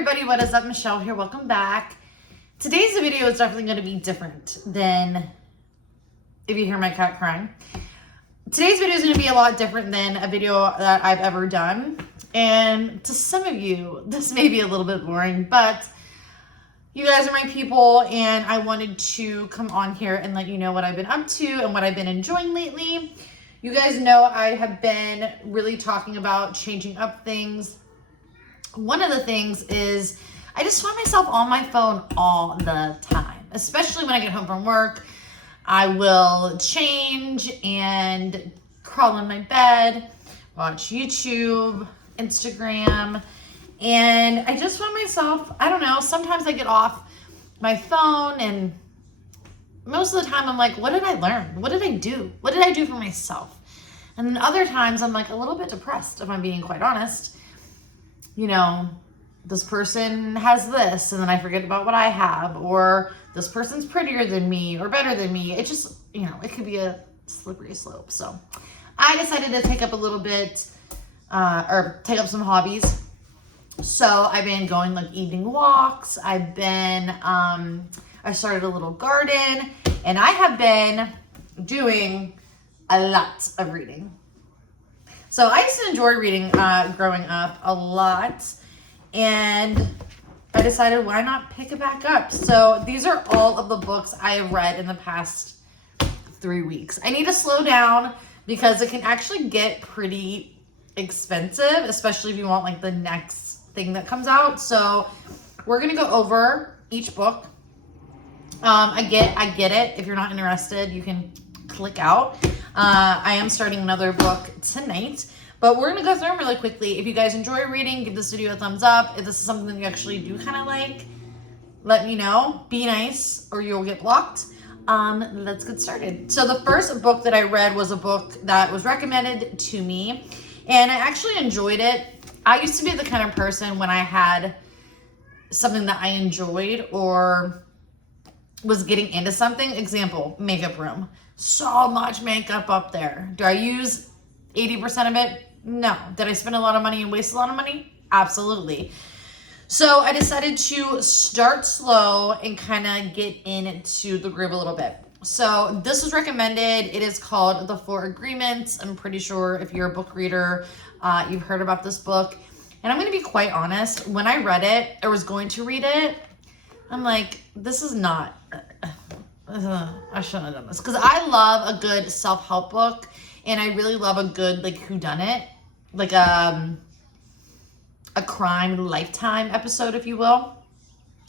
everybody, what is up? Michelle here, welcome back. Today's video is definitely going to be different than if you hear my cat crying. Today's video is going to be a lot different than a video that I've ever done. And to some of you, this may be a little bit boring, but you guys are my people and I wanted to come on here and let you know what I've been up to and what I've been enjoying lately. You guys know I have been really talking about changing up things. One of the things is I just find myself on my phone all the time, especially when I get home from work. I will change and crawl in my bed, watch YouTube, Instagram, and I just find myself, I don't know, sometimes I get off my phone and most of the time I'm like, what did I learn? What did I do? What did I do for myself? And then other times I'm like a little bit depressed, if I'm being quite honest. You know, this person has this and then I forget about what I have, or this person's prettier than me or better than me. It just, you know, it could be a slippery slope. So I decided to take up a little bit, or take up some hobbies. So I've been going like evening walks. I've been, I started a little garden and I have been doing a lot of reading. So I used to enjoy reading growing up a lot, and I decided why not pick it back up. So these are all of the books I have read in the past 3 weeks. I need to slow down because it can actually get pretty expensive, especially if you want like the next thing that comes out. So we're going to go over each book. I get it. If you're not interested, you can click out. I am starting another book tonight, but we're gonna go through them really quickly. If you guys enjoy reading, give this video a thumbs up. If this is something that you actually do kind of like, let me know. Be nice or you'll get blocked. Let's get started. So the first book that I read was a book that was recommended to me, and I actually enjoyed it. I used to be the kind of person when I had something that I enjoyed or was getting into something, example, makeup room. So much makeup up there. Do I use 80% of it? No. Did I spend a lot of money and waste a lot of money? Absolutely. So I decided to start slow and kind of get into the groove a little bit. So this was recommended. It is called The Four Agreements. I'm pretty sure if you're a book reader, you've heard about this book. And I'm going to be quite honest. When I read it or was going to read it, I'm like, this is not... I shouldn't have done this, because I love a good self-help book, and I really love a good like whodunit, like a crime Lifetime episode, if you will.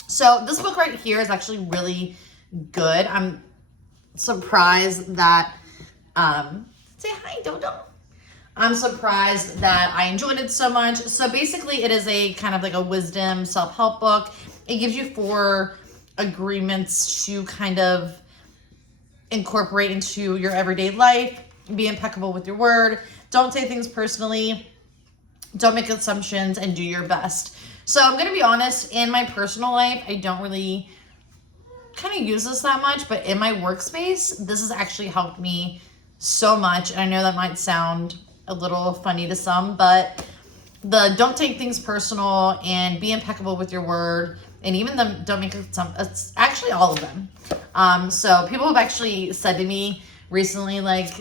So this book right here is actually really good. I'm surprised that say hi, Dodo. I'm surprised that I enjoyed it so much. So basically, it is a kind of like a wisdom self-help book. It gives you 4 agreements to kind of incorporate into your everyday life. Be impeccable with your word. Don't take things personally. Don't make assumptions, and do your best. So I'm going to be honest, in my personal life, I don't really kind of use this that much, but in my workspace, this has actually helped me so much. And I know that might sound a little funny to some, but the don't take things personal and be impeccable with your word, and even the don't make some, it's actually all of them. So people have actually said to me recently, like,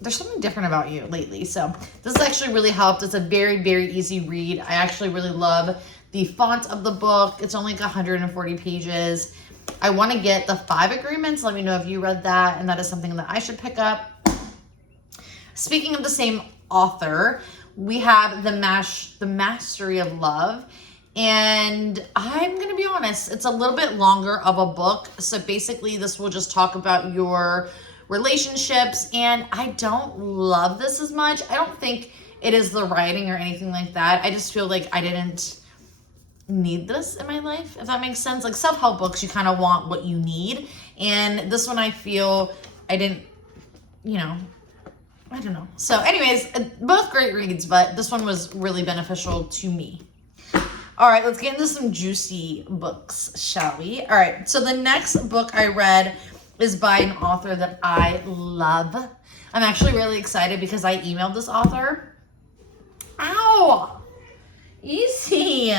there's something different about you lately. So this has actually really helped. It's a very, very easy read. I actually really love the font of the book. It's only like 140 pages. I want to get the 5 agreements. Let me know if you read that, and that is something that I should pick up. Speaking of the same author, we have The Mastery of Love. And I'm going to be honest, it's a little bit longer of a book. So basically this will just talk about your relationships. And I don't love this as much. I don't think it is the writing or anything like that. I just feel like I didn't need this in my life, if that makes sense. Like self-help books, you kind of want what you need. And this one I feel I didn't, you know, I don't know. So anyways, both great reads, but this one was really beneficial to me. All right, let's get into some juicy books, shall we? All right, so the next book I read is by an author that I love. I'm actually really excited because I emailed this author. Ow! Easy.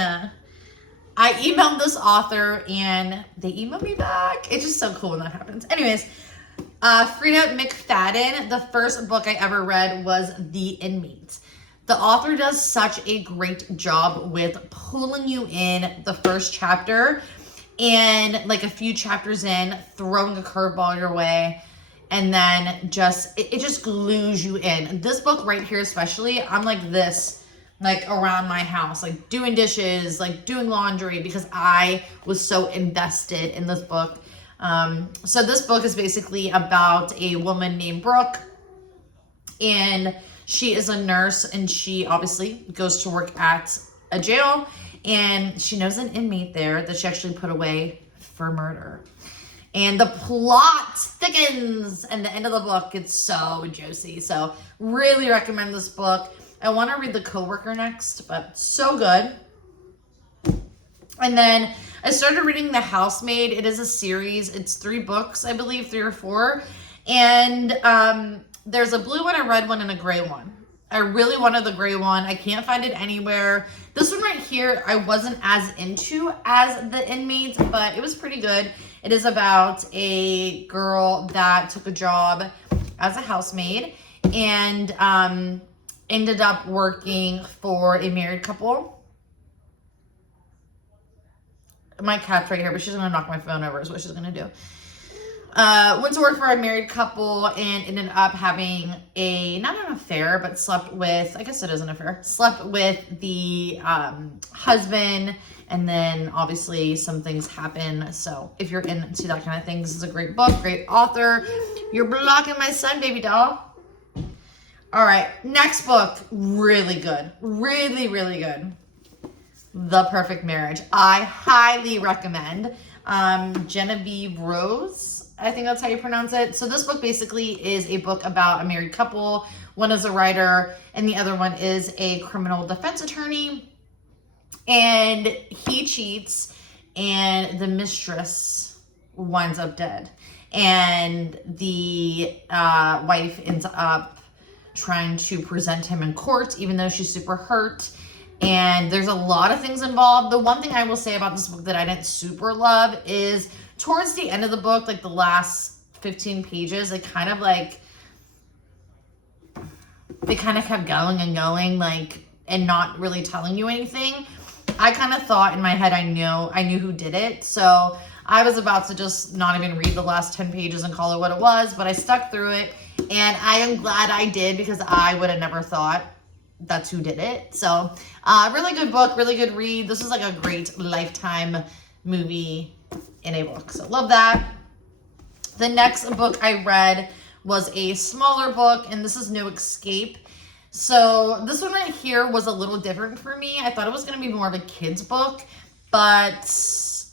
I emailed this author and they emailed me back. It's just so cool when that happens. Anyways, Frida McFadden, the first book I ever read was The Inmate. The author does such a great job with pulling you in the first chapter and like a few chapters in, throwing a curveball your way, and then it just glues you in. This book right here especially, I'm like this, like around my house, like doing dishes, like doing laundry, because I was so invested in this book. So this book is basically about a woman named Brooke, and she is a nurse, and she obviously goes to work at a jail, and she knows an inmate there that she actually put away for murder. And the plot thickens, and the end of the book gets so juicy. So really recommend this book. I want to read The Coworker next, but so good. And then I started reading The Housemaid. It is a series. It's 3 books, I believe, 3 or 4. And there's a blue one, a red one, and a gray one. I really wanted the gray one. I can't find it anywhere. This one right here, I wasn't as into as The Inmate, but it was pretty good. It is about a girl that took a job as a housemaid and ended up working for a married couple. My cat's right here, but she's going to knock my phone over is what she's going to do. Went to work for a married couple and ended up having not an affair, but slept with, I guess it is an affair, slept with the husband, and then obviously some things happen. So if you're into that kind of thing, this is a great book, great author. You're blocking my son, baby doll. All right, next book, really good, really, really good. The Perfect Marriage. I highly recommend. Genevieve Rose, I think that's how you pronounce it. So this book basically is a book about a married couple. One is a writer and the other one is a criminal defense attorney. And he cheats and the mistress winds up dead. And the wife ends up trying to present him in court, even though she's super hurt. And there's a lot of things involved. The one thing I will say about this book that I didn't super love is towards the end of the book, like the last 15 pages, they kind of kept going and going, like, and not really telling you anything. I kind of thought in my head I knew who did it. So I was about to just not even read the last 10 pages and call it what it was, but I stuck through it. And I am glad I did, because I would have never thought that's who did it. So really good book, really good read. This is like a great Lifetime movie in a book. So love that. The next book I read was a smaller book, and this is No Escape. So this one right here was a little different for me. I thought it was going to be more of a kid's book, but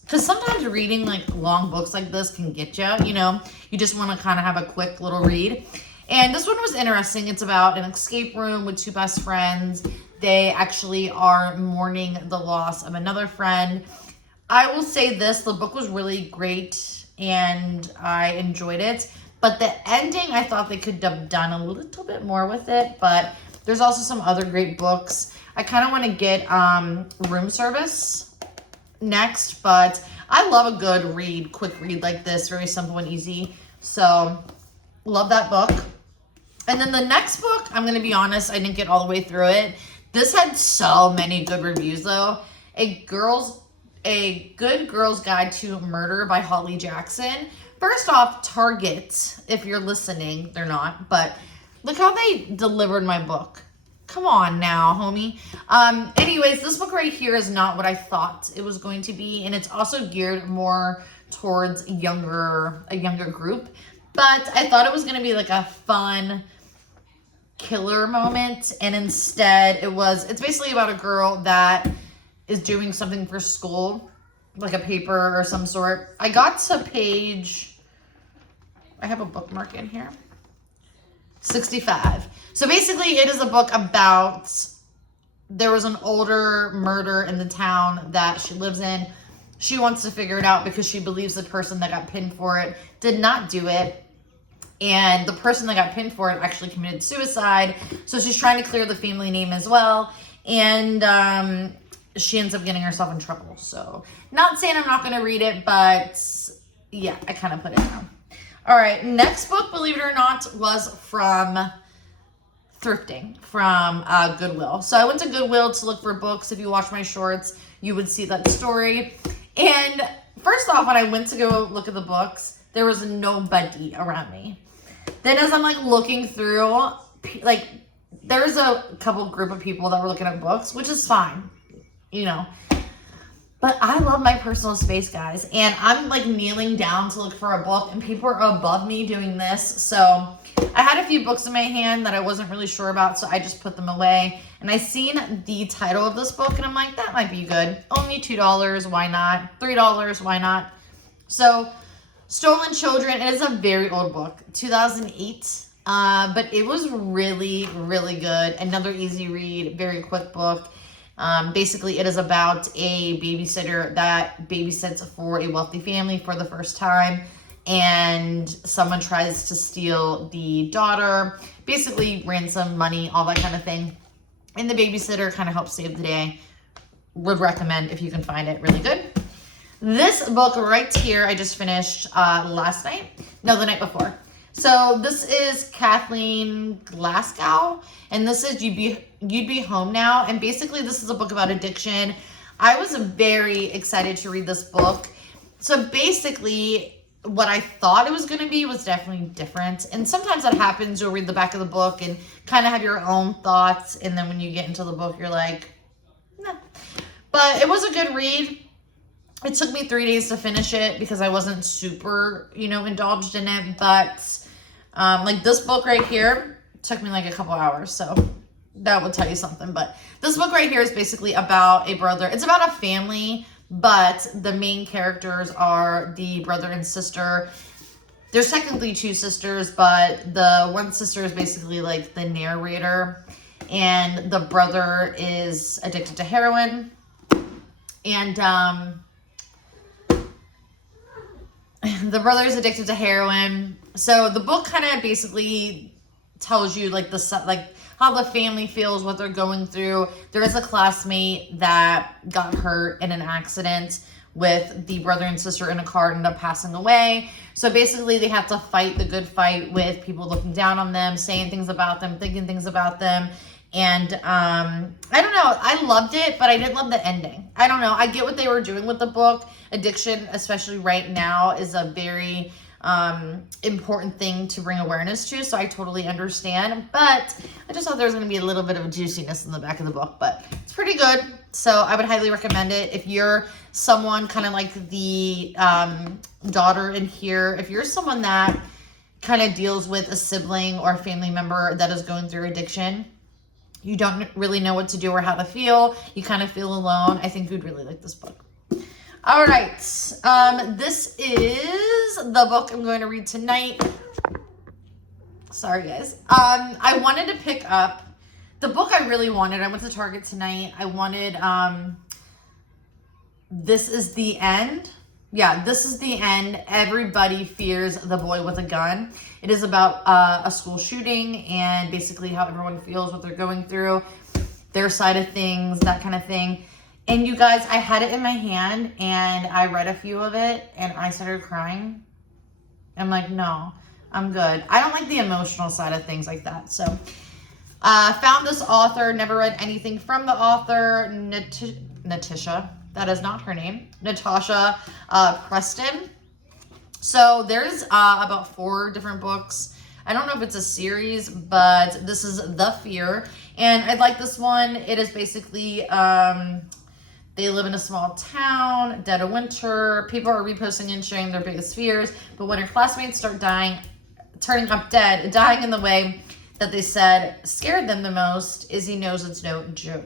because sometimes reading like long books like this can get you, you just want to kind of have a quick little read. And this one was interesting. It's about an escape room with 2 best friends. They actually are mourning the loss of another friend. I will say this, the book was really great and I enjoyed it. But the ending, I thought they could have done a little bit more with it. But there's also some other great books. I kind of want to get Room Service next. But I love a good read, quick read like this. Very simple and easy. So love that book. And then the next book, I'm going to be honest, I didn't get all the way through it. This had so many good reviews though. A Good Girl's Guide to Murder by Holly Jackson. First off, Target, if you're listening, they're not, but look how they delivered my book. Come on now, homie. Anyways, this book right here is not what I thought it was going to be, and it's also geared more towards a younger group. But I thought it was going to be like a fun killer moment, and instead it's basically about a girl that is doing something for school, like a paper or some sort. I got to page, I have a bookmark in here, 65. So basically it is a book about, there was an older murder in the town that she lives in. She wants to figure it out because she believes the person that got pinned for it did not do it. And the person that got pinned for it actually committed suicide. So she's trying to clear the family name as well. And she ends up getting herself in trouble. So not saying I'm not going to read it, but yeah, I kind of put it down. All right, next book, believe it or not, was from thrifting, from Goodwill. So I went to Goodwill to look for books. If you watch my shorts, you would see that story. And first off, when I went to go look at the books, there was nobody around me. Then as I'm like looking through, like there's a couple group of people that were looking at books, which is fine, you know. But I love my personal space, guys. And I'm like kneeling down to look for a book and people are above me doing this. So I had a few books in my hand that I wasn't really sure about. So I just put them away. And I seen the title of this book and I'm like, that might be good. Only $2, why not? $3, why not? So Stolen Children, it is a very old book, 2008. But it was really, really good. Another easy read, very quick book. Basically, it is about a babysitter that babysits for a wealthy family for the first time, and someone tries to steal the daughter, basically ransom money, all that kind of thing. And the babysitter kind of helps save the day. Would recommend if you can find it. Really good. This book right here, I just finished the night before. So this is Kathleen Glasgow, and this is You'd Be Home Now. And basically this is a book about addiction. I was very excited to read this book. So basically what I thought it was going to be was definitely different. And sometimes that happens. You'll read the back of the book and kind of have your own thoughts. And then when you get into the book, you're like, nah. But it was a good read. It took me 3 days to finish it because I wasn't super, indulged in it. But like this book right here took me like a couple hours. So that would tell you something. But this book right here is basically about a brother. It's about a family, but the main characters are the brother and sister. There's technically two sisters, but the one sister is basically like the narrator. And the brother is addicted to heroin. And the brother is addicted to heroin. So the book kind of basically tells you like how the family feels, what they're going through. There is a classmate that got hurt in an accident with the brother and sister in a car, ended up passing away. So basically they have to fight the good fight with people looking down on them, saying things about them, thinking things about them. And I don't know, I loved it, but I didn't love the ending. I don't know, I get what they were doing with the book. Addiction, especially right now, is a very important thing to bring awareness to, so I totally understand. But I just thought there was going to be a little bit of juiciness in the back of the book, but it's pretty good. So I would highly recommend it if you're someone kind of like the daughter in here. If you're someone that kind of deals with a sibling or a family member that is going through addiction, you don't really know what to do or how to feel, you kind of feel alone, I think you'd really like this book. All right, this is the book I'm going to read tonight. Sorry, guys. I wanted to pick up the book I really wanted. I went to Target tonight. I wanted, This Is the End. Yeah, This Is the End. Everybody Fears the Boy with a Gun. It is about a school shooting and basically how everyone feels, what they're going through, their side of things, that kind of thing. And you guys, I had it in my hand and I read a few of it and I started crying. I'm like, no, I'm good. I don't like the emotional side of things like that. So found this author, never read anything from the author, Natasha. That is not her name. Natasha Preston. So there's about 4 different books. I don't know if it's a series, but this is The Fear. And I like this one. It is basically, they live in a small town, dead of winter. People are reposting and sharing their biggest fears. But when her classmates start turning up dead, dying in the way that they said scared them the most, Izzy knows it's no joke.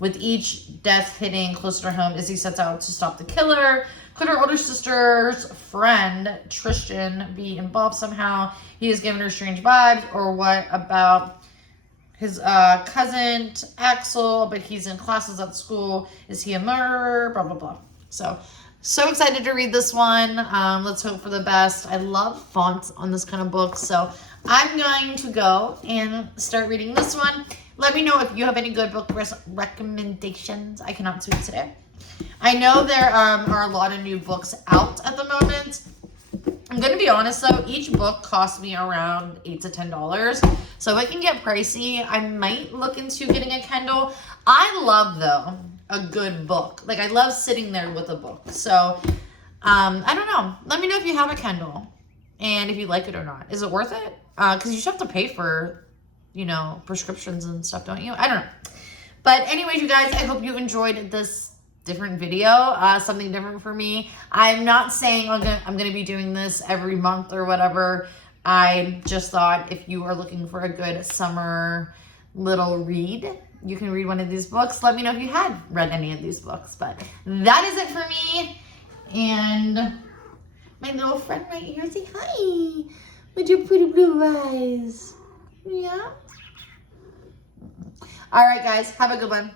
With each death hitting closer to home, Izzy sets out to stop the killer. Could her older sister's friend, Tristan, be involved somehow? He has given her strange vibes. Or what about his cousin, Axel, but he's in classes at school. Is he a murderer? Blah, blah, blah. So excited to read this one. Let's hope for the best. I love fonts on this kind of book. So I'm going to go and start reading this one. Let me know if you have any good book recommendations. I cannot speak today. I know there are a lot of new books out at the moment. I'm going to be honest though, each book costs me around $8 to $10. So it can get pricey. I might look into getting a Kindle. I love though a good book. Like I love sitting there with a book. So I don't know. Let me know if you have a Kindle and if you like it or not. Is it worth it? Because you should have to pay for, you know, prescriptions and stuff, don't you? I don't know. But anyways, you guys, I hope you enjoyed this different video, something different for me. I'm not saying I'm gonna be doing this every month or whatever. I just thought if you are looking for a good summer little read, you can read one of these books. Let me know if you had read any of these books. But that is it for me. And my little friend right here, say hi with your pretty blue eyes. Yeah. All right, guys, have a good one.